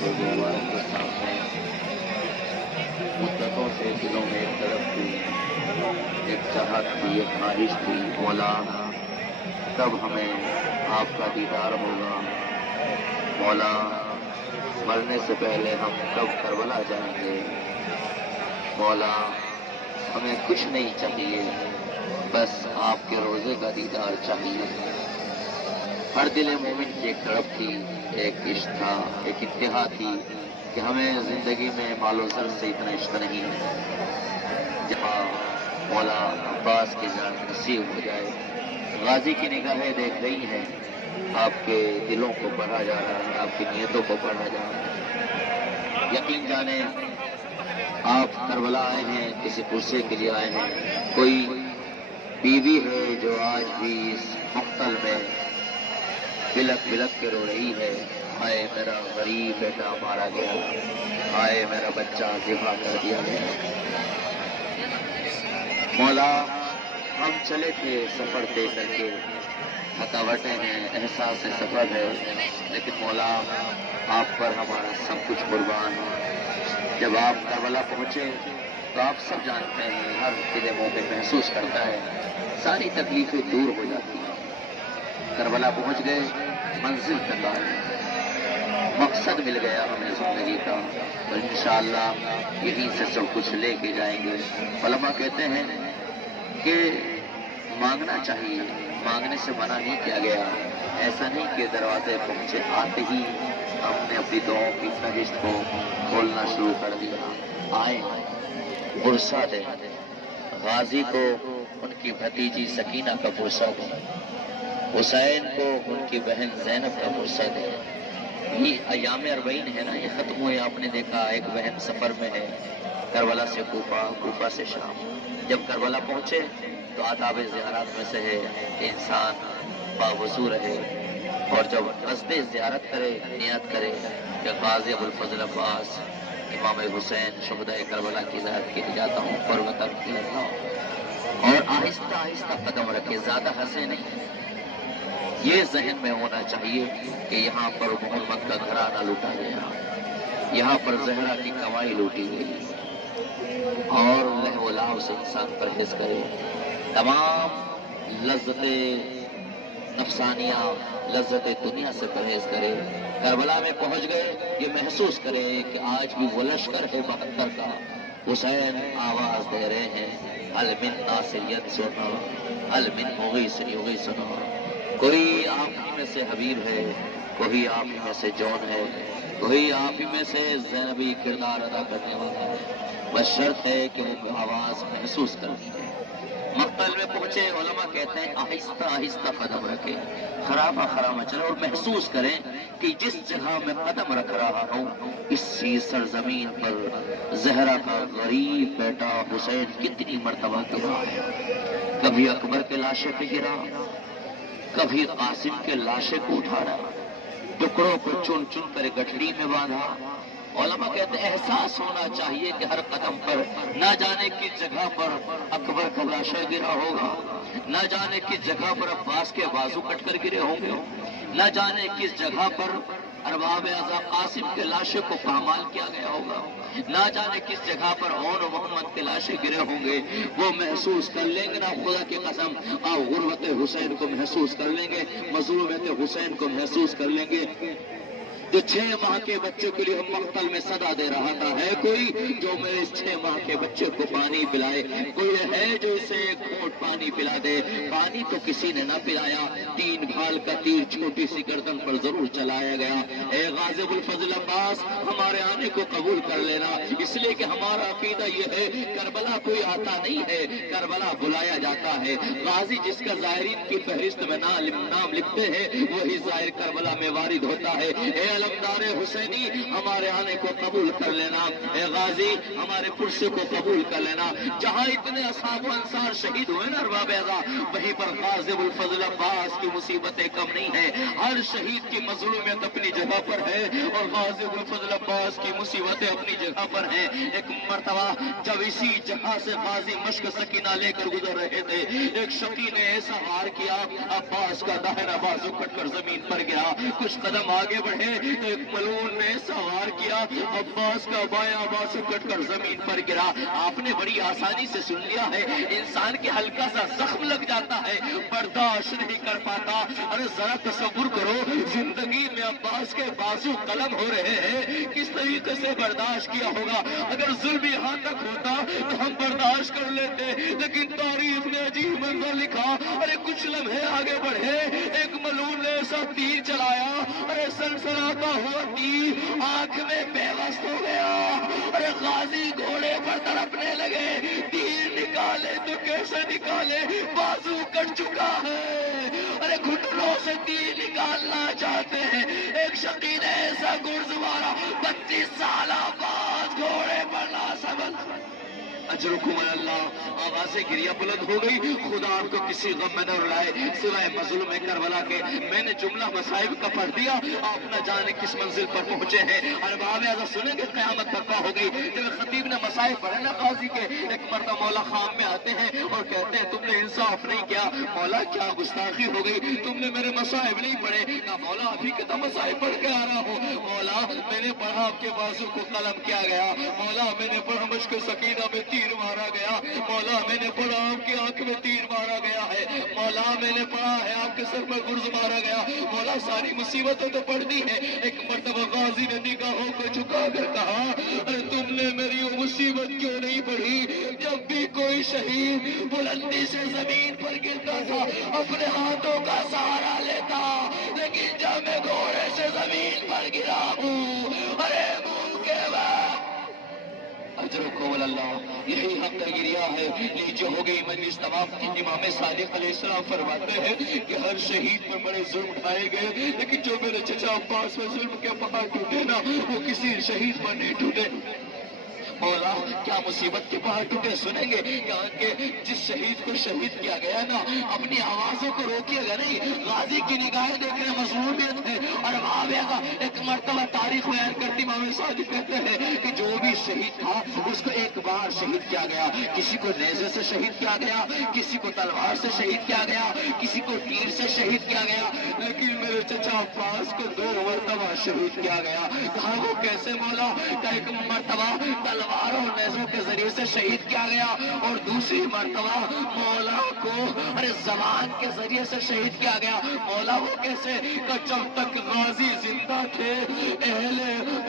روز مبارک کے سامنے مدتوں سے دلوں میں ایک طرف تھی، ایک چاہت تھی، ایک خواہش تھی، مولا کب ہمیں آپ کا دیدار ہوگا؟ مولا مرنے سے پہلے ہم کب کربلا جائیں گے؟ مولا ہمیں کچھ نہیں چاہیے، بس آپ کے روزے کا دیدار چاہیے۔ ہر دل مومن کی ایک طرف تھی، ایک عشق تھا، ایک انتہا تھی کہ ہمیں زندگی میں مال و زر سے اتنا عشق نہیں ہے جہاں مولا عباس کی جان نصیب ہو جائے۔ غازی کی نگاہیں دیکھ رہی ہیں، آپ کے دلوں کو پڑھا جا رہا ہے، آپ کی نیتوں کو پڑھا جا رہا ہے۔ یقین جانے آپ کربلا آئے ہیں، کسی پرسے کے لیے آئے ہیں۔ کوئی بیوی ہے جو آج بھی اس مقتل میں بلک بلک کے رو رہی ہے، ہائے میرا غریب بیٹا مارا گیا، ہائے میرا بچہ ذبح کر دیا گیا۔ مولا ہم چلے تھے سفر طے کر کے، تھکاوٹیں ہیں، احساس سفر ہے، لیکن مولا آپ پر ہمارا سب کچھ قربان ہے۔ جب آپ کربلا پہنچے تو آپ سب جانتے ہیں، ہر دل مومن محسوس کرتا ہے، ساری تکلیفیں دور ہو جاتی ہیں۔ کربلا پہنچ گئے، منزل تک آئے، مقصد مل گیا ہمیں زندگی کا، اور انشاءاللہ یہیں سے سب کچھ لے کے جائیں گے۔ علماء کہتے ہیں کہ مانگنا چاہیے، مانگنے سے منع نہیں کیا گیا۔ ایسا نہیں کہ دروازے پہنچے آتے ہی ہم نے اپنی دعاؤں کی فہرست کو کھولنا شروع کر دیا۔ آئے برسہ دیں غازی کو، ان کی بھتیجی سکینہ کا برسہ دیں، حسین کو ان کی بہن زینب کا برسہ دیں۔ یہ ایام 40 ہے نا، یہ ختم ہوئے، آپ نے دیکھا ایک بہن سفر میں ہے، کربلا سے کوفہ، کوفہ سے شام۔ جب کربلا پہنچے تو آداب زیارات میں سے ہے کہ انسان باوضو رہے، اور جب قصد زیارت کرے، نیت کرے کہ غازی ابوالفضل عباس امام حسین شہدائے کربلا کی زیارت کے لیے جاتا ہوں، قربت کی اللہ، اور آہستہ آہستہ قدم رکھے، زیادہ ہنسے نہیں۔ یہ ذہن میں ہونا چاہیے کہ یہاں پر محمد کا گھرانہ لوٹا گیا، یہاں پر زہرا کی کمائی لوٹی گئی، اور لہو و لعب سے انسان پرہیز کرے، تمام لذت نفسانیہ، لذت دنیا سے پرہیز کرے۔ کربلا میں پہنچ گئے، یہ محسوس کرے کہ آج بھی وہ لشکر ہے 72 کا، حسین آواز دے رہے ہیں، هل من ناصر ینصرنا، هل من مغیث یغیثنا۔ کوئی آپ ہی میں سے حبیب ہے، کوئی آپ ہی میں سے جون ہے، کوئی آپ ہی میں سے زینبی کردار ادا کرنے والا ہے، بس شرط ہے کہ وہ آواز محسوس کرنی ہے۔ مقتل میں پہنچے، علماء کہتے ہیں آہستہ آہستہ قدم رکھے، خرامہ خرامہ چلے، اور محسوس کریں کہ جس جگہ میں قدم رکھ رہا ہوں اسی سرزمین پر زہرا کا غریب بیٹا حسین کتنی مرتبہ گرا ہے۔ کبھی اکبر کے لاشے پہ گرا، کبھی قاسم کے لاشے کو اٹھانا، ٹکڑوں کو چن چن کر گٹھڑی میں باندھا۔ علماء کہتے ہیں احساس ہونا چاہیے کہ ہر قدم پر نہ جانے کس جگہ پر اکبر کا لاشا گرا ہوگا، نہ جانے کس جگہ پر عباس کے بازو کٹ کر گرے ہوں گے، نہ جانے کس جگہ پر ارباب اعضا قاسم کے لاشے کو پامال کیا گیا ہوگا، نہ جانے کس جگہ پر اون و محمد کے لاشے گرے ہوں گے۔ وہ محسوس کر لیں گے نا، خدا کی قسم آپ غربت حسین کو محسوس کر لیں گے، مظلومیت حسین کو محسوس کر لیں گے۔ جو 6 ماہ کے بچے کے لیے ہم مقتل میں صدا دے رہا تھا، ہے کوئی جو میرے اس 6 ماہ کے بچے کو پانی پلائے؟ کوئی ہے جو اسے ایک گھونٹ پانی پلا دے؟ پانی تو کسی نے نہ پلایا، 3 گھال کا تیر چھوٹی سی گردن پر ضرور چلایا گیا۔ اے غازی ابوالفضل عباس، ہمارے آنے کو قبول کر لینا، اس لیے کہ ہمارا عقیدہ یہ ہے کربلا کوئی آتا نہیں ہے، کربلا بلایا جاتا ہے۔ غازی جس کا زائرین کی فہرست میں نام لکھتے ہیں وہی زائر کربلا میں وارد ہوتا ہے۔ اے علمدار حسینی، ہمارے آنے کو قبول کر لینا، اے غازی ہمارے پرسے کو قبول کر لینا۔ جہاں اتنے اصحاب و انصار شہید ہوئے نا ارباب اعضا، وہیں پر غازی ابوالفضل عباس کی مصیبتیں کم نہیں ہیں۔ ہر شہید کی مظلومیت اپنی جگہ پر ہے، اور غازی ابوالفضل عباس کی مصیبتیں اپنی جگہ پر ہیں۔ ایک مرتبہ جب اسی جگہ سے غازی مشک سکینہ لے کر گزر رہے تھے، ایک شقی نے ایسا وار کیا، عباس کا داہنا بازو کٹ کر زمین پر گرا۔ گیا. کچھ قدم آگے بڑھے تو ایک ملعون نے سوار کیا, عباس کا بایاں بازو کٹ کر زمین پر گرا. آپ نے بڑی آسانی سے سن لیا ہے, انسان کے ہلکا سا زخم لگ جاتا ہے برداشت نہیں کر پاتا. ارے ذرا تصور کرو, زندگی میں عباس کے بازو قلم ہو رہے ہیں, کس طریقے سے برداشت کیا ہوگا. اگر ظلم یہاں تک ہوتا تو ہم برداشت کر لیتے, لیکن تاریخ نے عجیب منظر لکھا. ارے کچھ لمحے آگے بڑھے, ایک ملعون نے ایسا تیر چلایا, ارے سنسناتا ہوا تیر آنکھ میں بے بس ہو گیا. ارے غازی گھوڑے پر تڑپنے لگے, تیر نکالے تو کیسے نکالے, بازو کٹ چکا ہے. ارے گھٹنوں سے تیر نکالنا چاہتے ہیں. ایک شقی نے ایسا گرز مارا, 32 سالہ باز گھوڑے پر نہ سبز. اجرکم اللہ, آوازیں گریہ بلند ہو گئی. خدا آپ کو کسی غم میں نہ رلائے سوائے مظلوم کربلا کے. میں نے جملہ مصائب کا پڑھ دیا, آپ نہ جانے کس منزل پر پہنچے ہیں. ارباب اعزاز سنیں گے قیامت برپا ہو گئی. جب خطیب نے مصائب پڑھے نا قاضی کے, ایک مرتبہ مولا خام میں آتے ہیں اور کہتے ہیں تم نے انصاف نہیں کیا. مولا کیا گستاخی ہو گئی, تم نے میرے مصائب نہیں پڑھے. کہا مولا ابھی کتنا مصائب پڑھ کے آ رہا ہوں. مولا میں نے پڑھا آپ کے بازو کو قلم کیا گیا. مولا میں نے پڑھا مشک سکینہ میں تیر مارا گیا. مولا میں نے پڑھا آپ کی آنکھ میں تیر مارا گیا ہے. مولا میں نے پڑھا ہے آپ کے سر پر گرز مارا گیا. مولا ساری مصیبتیں تو پڑھ دی ہے. ایک مرتبہ غازی نے نگاہوں کو جھکا کر کہا, ارے تم نے میری وہ مصیبت کیوں نہیں پڑھی. جب بھی کوئی شہید بلندی سے زمین پر گرتا تھا اپنے ہاتھوں کا سہارا لیتا, لیکن جب میں گھوڑے سے زمین پر گرا ہوں, ارے منہ کے بعد اجرکم اللہ, یہی حق گریہ ہے. نیچے ہو گئی مجلس تمام. امام صادق علیہ السلام فرماتے ہیں کہ ہر شہید پر بڑے ظلم اٹھائے گئے, لیکن جو میرے چچا عباس میں ظلم کے پہاڑ ٹوٹے نا, وہ کسی شہید پر نہیں ٹوٹے. مولا کیا مصیبت کے پہاڑ ٹوٹے. سنیں گے کہ جس شہید کو شہید کیا گیا نا, اپنی آوازوں کو روکیے گا نہیں. غازی کی نگاہیں دیکھنے مظلومیت ہے. اور واویہ کا ایک مرتبہ تاریخ بیان کرتی امام صادق کہتے ہیں کہ جو بھی شہید تھا اس کو ایک بار شہید کیا گیا. کسی کو نیزے سے شہید کیا گیا, کسی کو تلوار سے شہید کیا گیا, کسی کو تیر سے شہید کیا گیا, لیکن میرے چچا عباس کو 2 مرتبہ شہید کیا گیا. کہا وہ کیسے مولا. کہ ایک مرتبہ تلوار اور نیزوں کے ذریعے سے شہید کیا گیا, اور دوسری مرتبہ مولا کو ارے زبان کے ذریعے سے شہید کیا گیا. مولا وہ کیسے. کہ جب تک غازی زندہ تھے اہل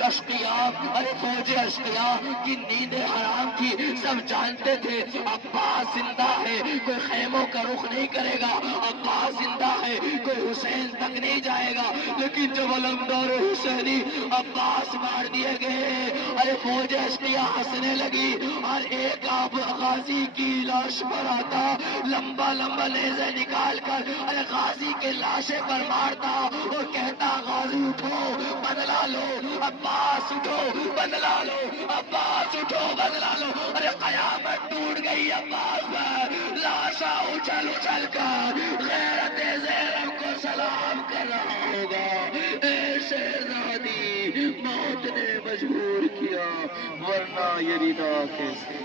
اشقیاء, ارے فوج اشقیاء کی نیندیں حرام تھی, سب جانتے تھے عباس زندہ ہے, کوئی خیموں کا رخ نہیں کرے گا. عباس زندہ ہے, کوئی حسین تک نہیں جائے گا. لیکن جب علمدار حسینی عباس مار دیے گئے, ارے فوج اشقیاء ہنسنے لگی, اور ایک غازی کی لاش پر آتا, لمبا لمبا نیزے نکال کر ارے غازی کے لاشے پر مارتا اور کہتا غازی اٹھو بدلا لو, عباس اٹھو بدلا لو, عباس اٹھو بدلا لو. ارے قیامت ٹوٹ گئی عباس پر, لاشا اچھل اچھل کر غیرت زیرب کو سلام کر رہا ہوگا. اے شہزادی موت نے مجبور کیا, ورنہ یہ ردا کیسے.